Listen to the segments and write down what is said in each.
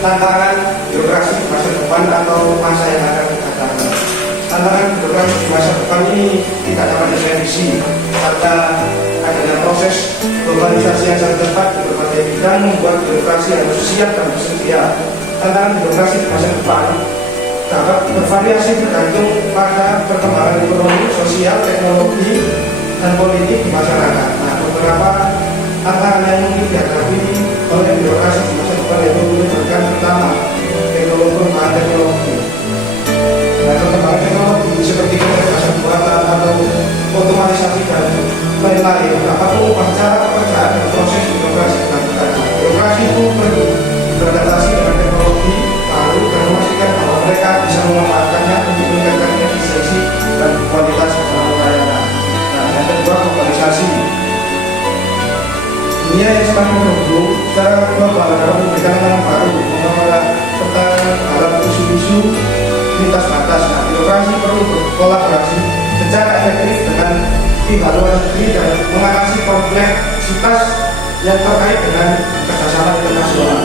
Tantangan birokrasi di masa depan atau masa yang akan datang. Tantangan birokrasi di masa depan ini tidak dapat diprediksi karena adanya proses globalisasi yang sangat cepat di berbagai bidang membuat birokrasi harus siap dan bersedia. Tantangan birokrasi di masa depan dapat bervariasi tergantung pada perkembangan ekonomi, sosial, teknologi, dan politik di masyarakat. Nah, beberapa tantangan yang mungkin dihadapi oleh birokrasi di masa depan yaitu melibatkan pertama perkembangan teknologi. Nah, perkembangan teknologi seperti kecerdasan buatan atau otomatisasi dan lain-lain dapat mengubah cara pekerjaan dan proses birokrasi dilakukan. Birokrasi itu beradaptasi dengan teknologi baru dan memastikan bahwa mereka bisa memanfaatkannya untuk meningkatkan efisiensi dan kualitas pelayanan. Nah, yang kedua, globalisasi. Dunia yang semakin berhubung secara global dapat memberikan tantangan baru serta dalam isu-isu lintas batas. Nah, birokrasi perlu berkolaborasi secara efektif dengan pihak luar negeri dan mengatasi kompleksitas yang terkait dengan kerjasama internasional.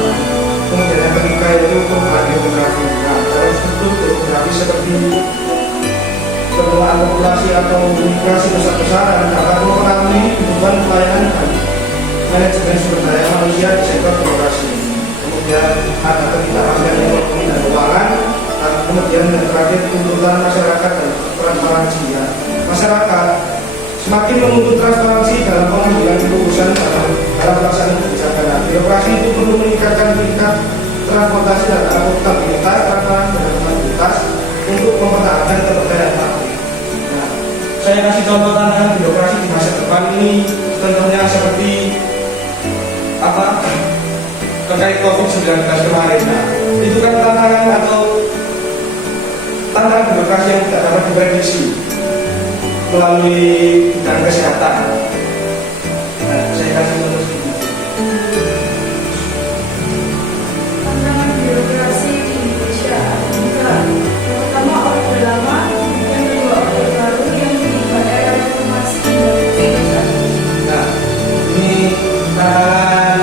Kemudian yang ketiga yaitu pengembangan demografi. Nah, dalam struktur demografi seperti perkembangan populasi atau migrasi besar-besaran dapat mempengaruhi kebutuhan pelayanan dan manajemen sumber daya manusia di sektor birokrasi. Kemudian ada ketidakpastian ekonomi dan keuangan. Dan kemudian yang terakhir tuntutan masyarakat dan transparansi. Ya. Masyarakat semakin menuntut transparansi dalam pengambilan keputusan dalam pelaksanaan kebijakan. Birokrasi itu perlu meningkatkan tingkat transportasi dan akuntabilitas, transparansi dan akuntabilitas untuk mempertahankan kepercayaan publik. Nah, saya kasih contoh tantangan birokrasi di masa depan ini, contohnya seperti apa terkait COVID-19 kemarin. Nah, itu kan tantangan atau tantangan birokrasi yang tidak dapat diprediksi melalui bidang kesehatan. Nah, saya kasih contoh sedikit. Tantangan birokrasi di Indonesia juga pertama orde lama, yang kedua orde baru, yang ketiga era reformasi dan ketiga. Nah, ini tantangan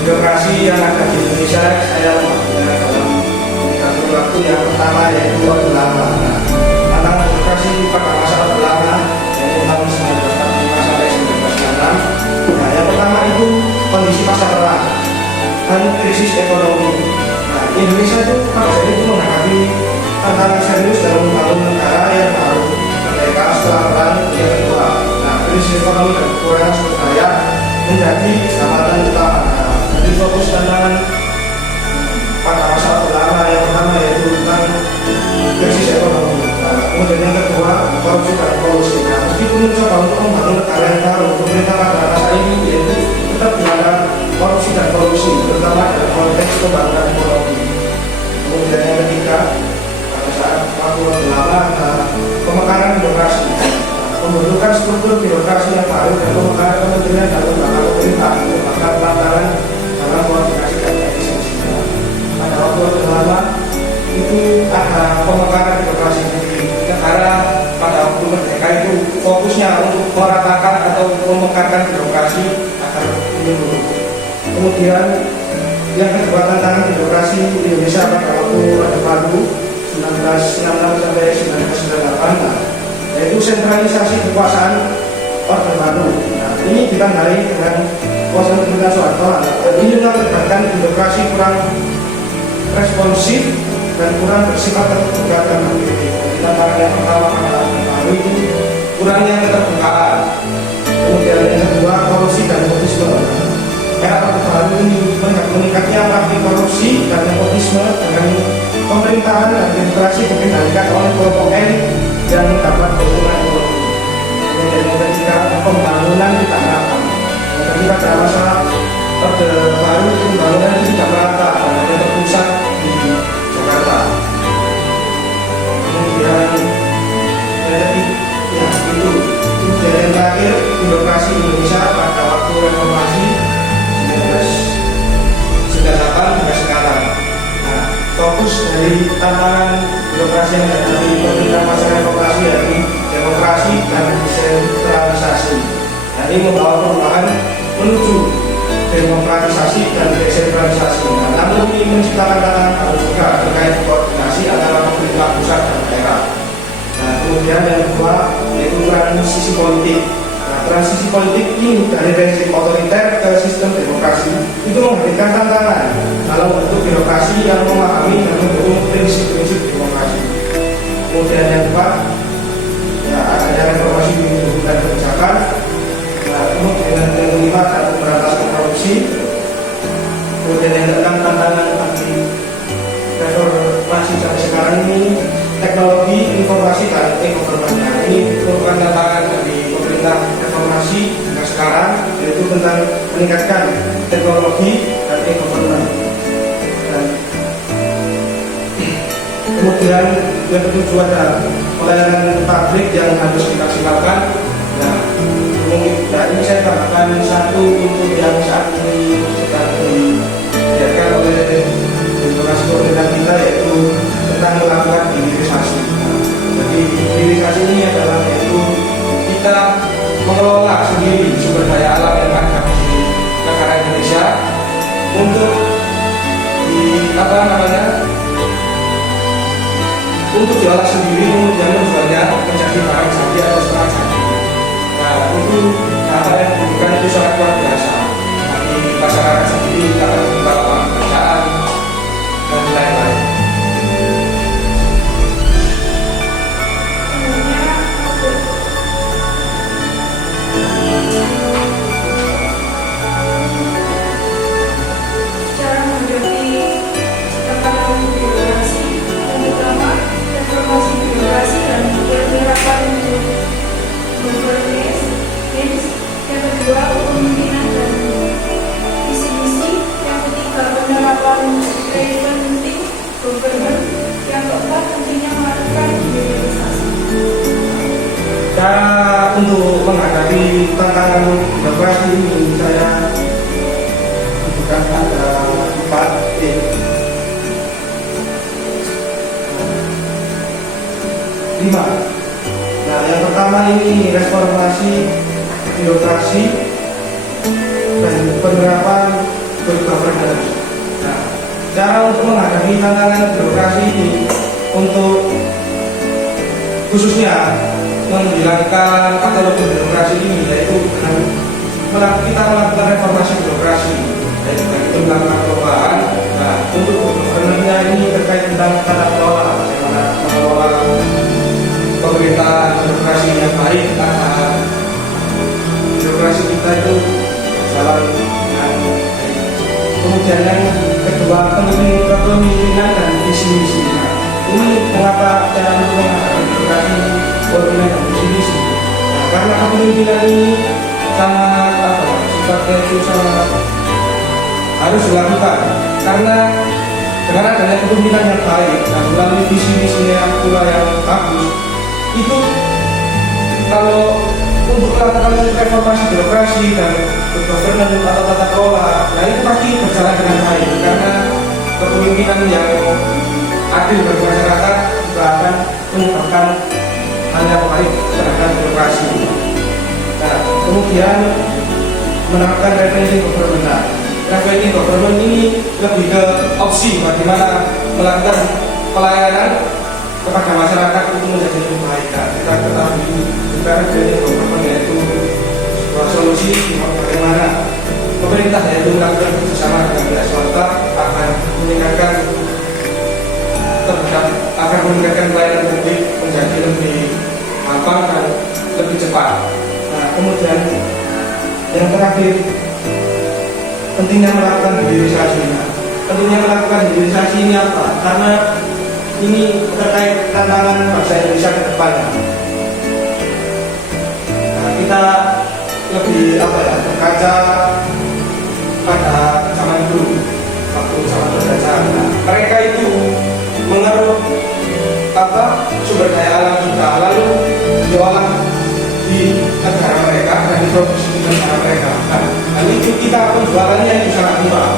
birokrasi yang ada di Indonesia. Saya mengambilnya dalam indikator waktu yang pertama yaitu orde lama. Nah, tantangan birokrasi pada masa orde lama yaitu tahun 1945 sampai 1996. Nah, yang pertama itu kondisi pasca perang dan krisis ekonomi. Nah, Indonesia itu pada saat itu menghadapi tantangan serius dalam membangun negara yang baru merdeka setelah perang dunia kedua. Nah, krisis ekonomi dan kekurangan sumber daya menjadi hambatan utama. Nah, jadi fokus tantangan pada masa lama yang pertama yaitu tentang krisis ekonomi. Nah, kemudian yang kedua korupsi dan kolusi. Nah, meskipun mencoba untuk membangun negara yang baru, pemerintah pada masa ini yaitu tetap ada korupsi dan kolusi, terutama dalam konteks pembangunan ekonomi. Kemudian yang ketiga pada saat waktu lama pemekaran birokrasi. Pembentukan struktur birokrasi yang baru dan pemekaran kementerian dan lembaga pemerintah merupakan tantangan dalam koordinasi dan efisiensi. Pada waktu lama itu ada pemekaran birokrasi di negara. Pada waktu merdeka itu fokusnya untuk meratakan atau memekarkan birokrasi agar menyeluruh. Kemudian yang kedua tantangan birokrasi di Indonesia pada waktu Orde Baru 1966 sampai 1998 yaitu sentralisasi kekuasaan Orde Baru. Nah, ini ditandai dengan kuasa pemerintahan Soeharto. Ini mengakibatkan birokrasi kurang responsif dan kurang bersifat terbuka dan objektif. Tantangan yang pertama pada Orde Baru itu kurangnya keterbukaan. Kemudian yang kedua korupsi dan nepotisme. Era Orde Baru ini meningkatnya praktik korupsi dan nepotisme dengan pemerintahan dan birokrasi dikendalikan oleh kelompok elit yang mendapat keuntungan ekonomi. Kemudian yang ketiga pembangunan tidak merata. Yang ketiga pada masa Orde Baru pembangunan itu tidak merata dan hanya terpusat di Jakarta. Kemudian ya itu yang terakhir birokrasi Indonesia pada waktu reformasi 1998 hingga sekarang. Nah, fokus dari tantangan birokrasi yang dihadapi pemerintah masa reformasi yaitu demokrasi dan desentralisasi. ini membawa perubahan menuju demokratisasi dan desentralisasi. Nah, namun ini menciptakan tantangan baru juga terkait koordinasi antara pemerintah pusat dan daerah. Nah, kemudian yang kedua yaitu transisi politik. Nah, transisi politik ini dari rezim otoriter ke sistem demokrasi itu menghadirkan tantangan dalam bentuk birokrasi yang memahami dan mendukung prinsip-prinsip demokrasi. Kemudian yang keempat, ya adanya reformasi di hukum dan kebijakan. Nah, kemudian yang kelima adalah pemberantasan korupsi. Kemudian yang keenam tantangan bagi reformasi sampai sekarang ini teknologi, informasi dan e-government. Nah, ini merupakan tantangan dari pemerintah reformasi yang sekarang, yaitu tentang meningkatkan teknologi dan e-government. Dan kemudian yang ketujuh adalah pelayanan publik yang harus dimaksimalkan. Nah, ini saya tambahkan satu untuk yang saat ini sedang dibiarkan oleh demokrasi pemerintah kita, yaitu tentang melakukan hilirisasi. Jadi hilirisasi ini adalah yaitu kita mengelola sendiri sumber daya alam yang ada di negara Indonesia untuk untuk diolah sendiri, kemudian menjualnya menjadi barang jadi atau setengah jadi. Nah, itu hal yang bukan itu sangat luar biasa bagi masyarakat sendiri, karena membuka lapangan pekerjaan dan lain-lain. Cara menghadapi tekanan birokrasi, yang pertama reformasi birokrasi dan penyerapan governance. Yang kedua kepemimpinan dan visi misi. Yang ketiga penerapan preventive government. Yang keempat tentunya melakukan hilirisasi. Cara untuk menghadapi tantangan birokrasi ini saya bukan ada 4 5. Nah, yang pertama ini reformasi birokrasi dan penerapan good governance. Nah, cara untuk menghadapi tantangan birokrasi ini untuk khususnya menghilangkan patologi birokrasi ini, yaitu dengan kita melakukan reformasi birokrasi, yaitu itu melakukan perubahan. Nah, untuk governance-nya ini terkait tentang tata kelola, bagaimana mengelola pemerintahan birokrasi yang baik agar birokrasi kita itu jalan dengan baik. Kemudian yang kedua kepemimpinan dan visi misi. Nah, ini mengapa cara untuk menghadapi birokrasi kepemimpinan dan visi misi? Nah, karena kepemimpinan ini sangat sifatnya itu sangat harus dilakukan, karena dengan adanya kepemimpinan yang baik dan melalui visi misi yang pula yang bagus, itu kalau untuk melakukan reformasi birokrasi dan governance atau tata kelola, nah itu pasti berjalan dengan baik, karena kepemimpinan yang adil bagi masyarakat juga akan menyebabkan hal yang baik terhadap birokrasi. Nah, kemudian menerapkan preventive government. Preventive government ini lebih ke opsi bagaimana melakukan pelayanan kepada masyarakat itu menjadi lebih baik. Nah, kita ketahui preventive government yaitu sebuah solusi bagaimana pemerintah yaitu melakukan bersama dengan pihak swasta akan meningkatkan pelayanan publik menjadi lebih gampang dan lebih cepat. Nah, kemudian yang terakhir, pentingnya melakukan hilirisasi. Nah, tentunya melakukan hilirisasi ini apa? Karena ini terkait tantangan bangsa Indonesia ke depannya. Nah, kita lebih berkaca pada zaman dulu, waktu zaman penjajahan. Nah, mereka itu mengeruk sumber daya alam kita, lalu diolah di negara mereka dan diproduksi di negara mereka. Nah, itu kita penjualannya itu sangat murah.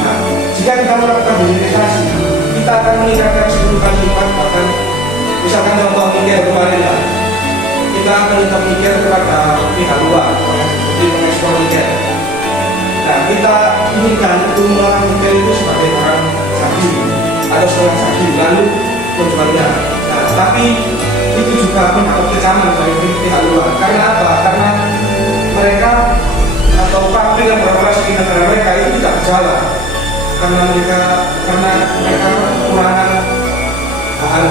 Nah, jika kita melakukan hilirisasi, kita akan meningkatkan 10 kali lipat. Bahkan misalkan contoh nikel kemarin lah, kita akan minta nikel kepada pihak luar kita inginkan itu mengalami itu sebagai orang sakti atau seorang sakti lalu tujuannya. Nah, tapi itu juga mendapat kecaman dari pihak luar. Karena apa? Karena mereka atau pabrik yang beroperasi di negara mereka itu tidak berjalan karena mereka kekurangan bahan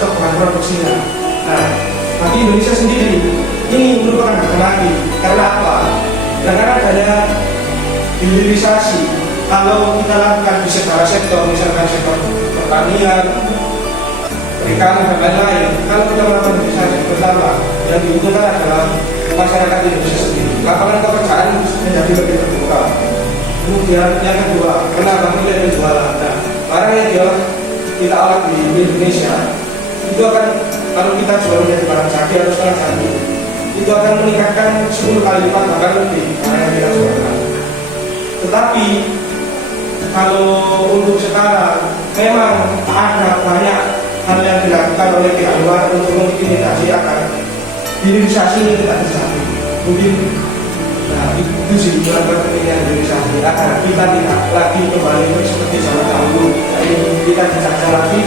stok bahan produksinya. Nah, bagi Indonesia sendiri ini merupakan lagi. Karena apa? Karena adanya hilirisasi. Kalau kita lakukan di segala sektor, misalkan sektor pertanian, perikanan dan lain-lain, kalau kita melakukan hilirisasi pertama yang diuntungkan adalah masyarakat Indonesia sendiri. Lapangan pekerjaan menjadi lebih terbuka. Kemudian yang kedua, menambah nilai penjualan. Nah, barang yang kita olah di Indonesia itu akan, kalau kita jual menjadi barang jadi atau setengah jadi, itu akan meningkatkan 10 kali lipat bahkan lebih barang yang kita jualkan. Tetapi kalau untuk sekarang memang ada banyak hal yang dilakukan oleh pihak luar untuk mengintimidasi agar hilirisasi ini tidak terjadi. Mungkin itu sih beberapa pentingnya hilirisasi agar kita tidak lagi kembali seperti zaman dahulu. Jadi kita dijajah lagi